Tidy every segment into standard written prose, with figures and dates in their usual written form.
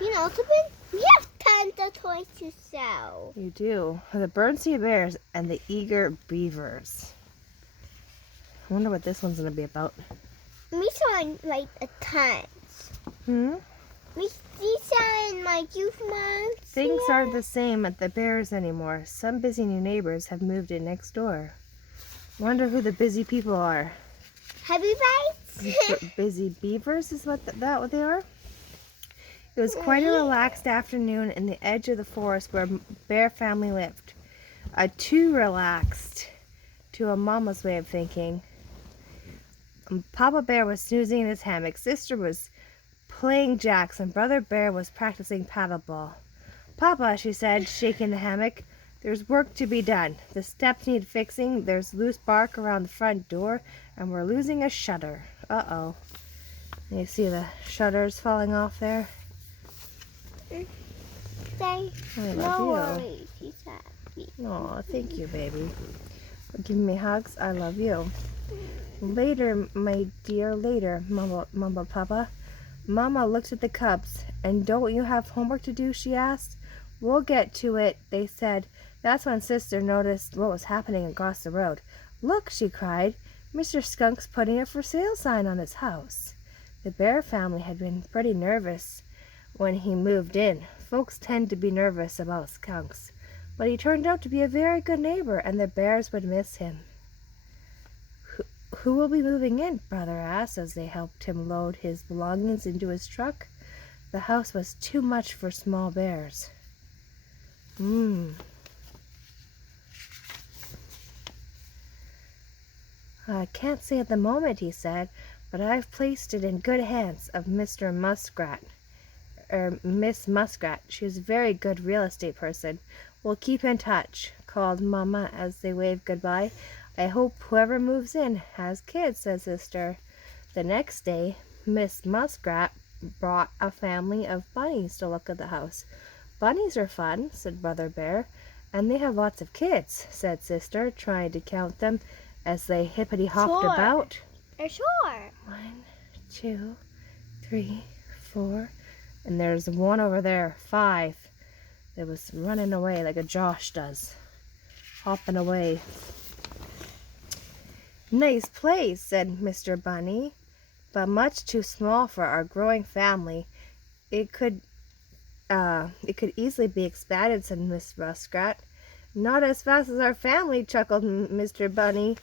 You know, we have tons of toys to sell. You do. The Berenstain bears and the eager beavers. I wonder what this one's going to be about. We saw like a tons. We saw in my youth months. Things aren't the same at the bears anymore. Some busy new neighbors have moved in next door. Wonder who the busy people are. Heavy bites? Busy beavers is what what they are? It was quite a relaxed afternoon in the edge of the forest where Bear family lived. Too relaxed to a mama's way of thinking. Papa Bear was snoozing in his hammock. Sister was playing jacks, and Brother Bear was practicing paddleball. Papa, she said, shaking the hammock, there's work to be done. The steps need fixing, there's loose bark around the front door, and we're losing a shutter. Uh-oh. You see the shutters falling off there? Say, no worries, he's happy. Oh, thank you, baby. For giving me hugs. I love you. Later, my dear, later, mumbled Papa. Mama looked at the cubs. And don't you have homework to do, she asked. We'll get to it, they said. That's when Sister noticed what was happening across the road. Look, she cried. Mr. Skunk's putting a for sale sign on his house. The Bear family had been pretty nervous when he moved in. Folks tend to be nervous about skunks. But he turned out to be a very good neighbor, and the bears would miss him. Who will be moving in? Brother asked as they helped him load his belongings into his truck. The house was too much for small bears. I can't say at the moment, he said, but I've placed it in good hands of Miss Muskrat. She's a very good real estate person. We'll keep in touch, called Mama as they waved goodbye. I hope whoever moves in has kids, said Sister. The next day, Miss Muskrat brought a family of bunnies to look at the house. Bunnies are fun, said Brother Bear. And they have lots of kids, said Sister, trying to count them as they hippity-hopped about. Sure. 1, 2, 3, 4, and there's one over there, 5. That was running away like a Josh does, hopping away. Nice place, said Mr. Bunny, but much too small for our growing family. It could easily be expanded, said Miss Muskrat. Not as fast as our family, chuckled Mr. Bunny,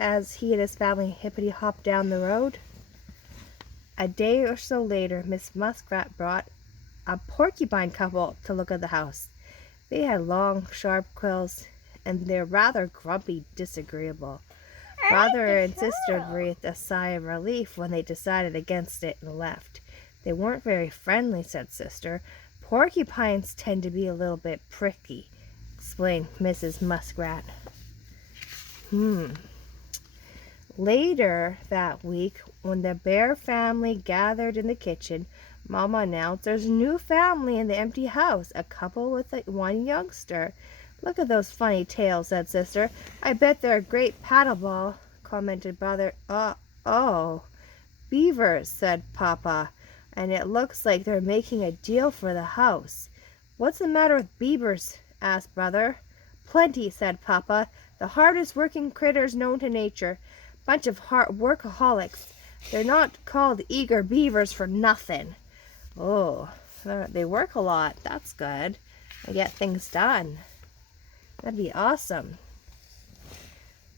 as he and his family hippity-hopped down the road. A day or so later, Miss Muskrat brought a porcupine couple to look at the house. They had long, sharp quills, and they're rather grumpy, disagreeable. Brother and Sister breathed a sigh of relief when they decided against it and left. They weren't very friendly, said Sister. Porcupines tend to be a little bit pricky, explained Mrs. Muskrat. Later that week, when the Bear family gathered in the kitchen, Mama announced there's a new family in the empty house, a couple with one youngster. Look at those funny tails, said Sister. I bet they're a great paddleball, commented Brother. Oh, beavers, said Papa, and it looks like they're making a deal for the house. What's the matter with beavers? Asked Brother. Plenty, said Papa. The hardest working critters known to nature. Bunch of hard workaholics. They're not called eager beavers for nothing. Oh, they work a lot. That's good. They get things done. That'd be awesome.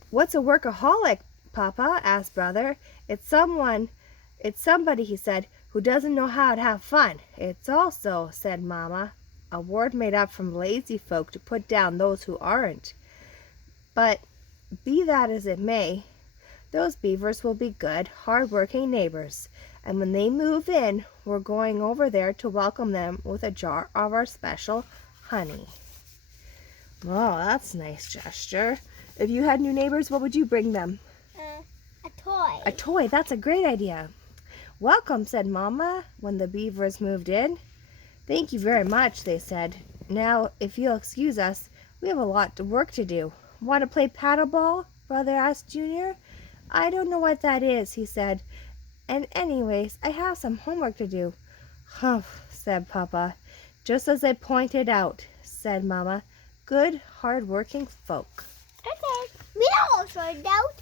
What's a workaholic, Papa? Asked Brother. It's somebody, he said, who doesn't know how to have fun. It's also, said Mama, a word made up from lazy folk to put down those who aren't. But be that as it may, those beavers will be good, hard-working neighbors, and when they move in, we're going over there to welcome them with a jar of our special honey. Oh, that's a nice gesture. If you had new neighbors, what would you bring them? A toy. A toy, that's a great idea. Welcome, said Mama, when the beavers moved in. Thank you very much, they said. Now, if you'll excuse us, we have a lot of work to do. Want to play paddleball? Brother asked Junior. I don't know what that is, he said. And anyways, I have some homework to do. Humph, said Papa. Just as I pointed out, said Mama. Good, hard-working folk. Okay. We don't find out.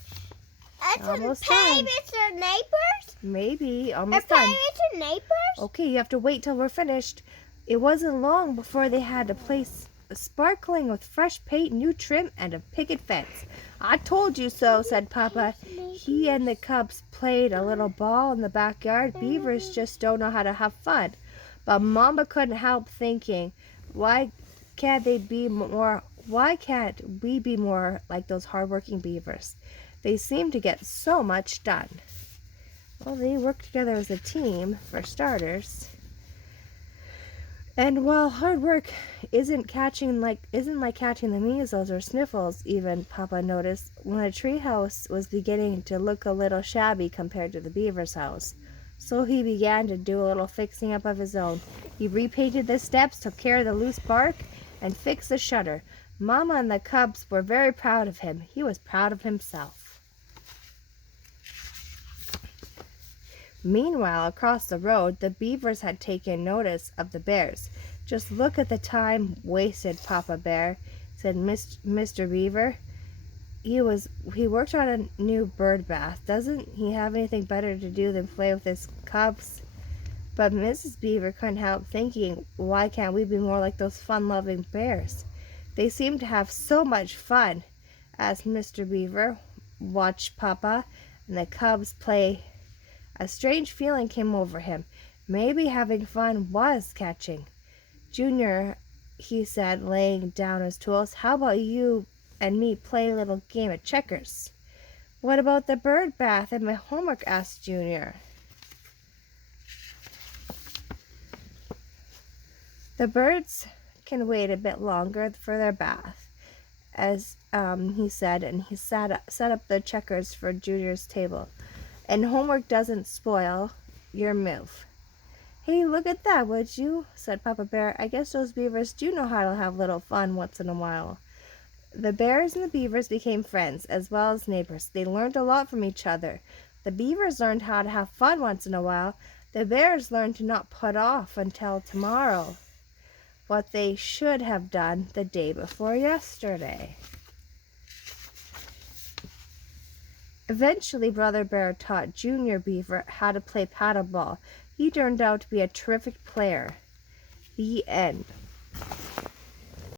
That's Almost parents or neighbors? Maybe, Are almost done. parents or neighbors? Okay, you have to wait till we're finished. It wasn't long before they had a place sparkling with fresh paint, new trim, and a picket fence. I told you so, said Papa. He and the cubs played a little ball in the backyard. Beavers just don't know how to have fun. But Mama couldn't help thinking, why can't we be more like those hardworking beavers? They seem to get so much done. Well, they work together as a team, for starters. And while hard work isn't like catching the measles or sniffles, even, Papa noticed when a tree house was beginning to look a little shabby compared to the beaver's house. So he began to do a little fixing up of his own. He repainted the steps, took care of the loose bark, and fixed the shutter. Mama and the cubs were very proud of him. He was proud of himself. Meanwhile, across the road, the beavers had taken notice of the bears. Just look at the time wasted, Papa Bear, said Mr. Beaver. He worked on a new bird bath. Doesn't he have anything better to do than play with his cubs? But Mrs. Beaver couldn't help thinking, why can't we be more like those fun-loving bears? They seem to have so much fun. As Mr. Beaver watched Papa and the cubs play, a strange feeling came over him. Maybe having fun was catching. Junior, he said, laying down his tools, how about you and me play a little game of checkers? What about the bird bath and my homework? Asked Junior. The birds can wait a bit longer for their bath, as he said, and he set up the checkers for Junior's table. And homework doesn't spoil your move. Hey, look at that, would you? Said Papa Bear. I guess those beavers do know how to have little fun once in a while. The bears and the beavers became friends as well as neighbors. They learned a lot from each other. The beavers learned how to have fun once in a while. The bears learned to not put off until tomorrow what they should have done the day before yesterday. Eventually, Brother Bear taught Junior Beaver how to play paddleball. He turned out to be a terrific player. The end.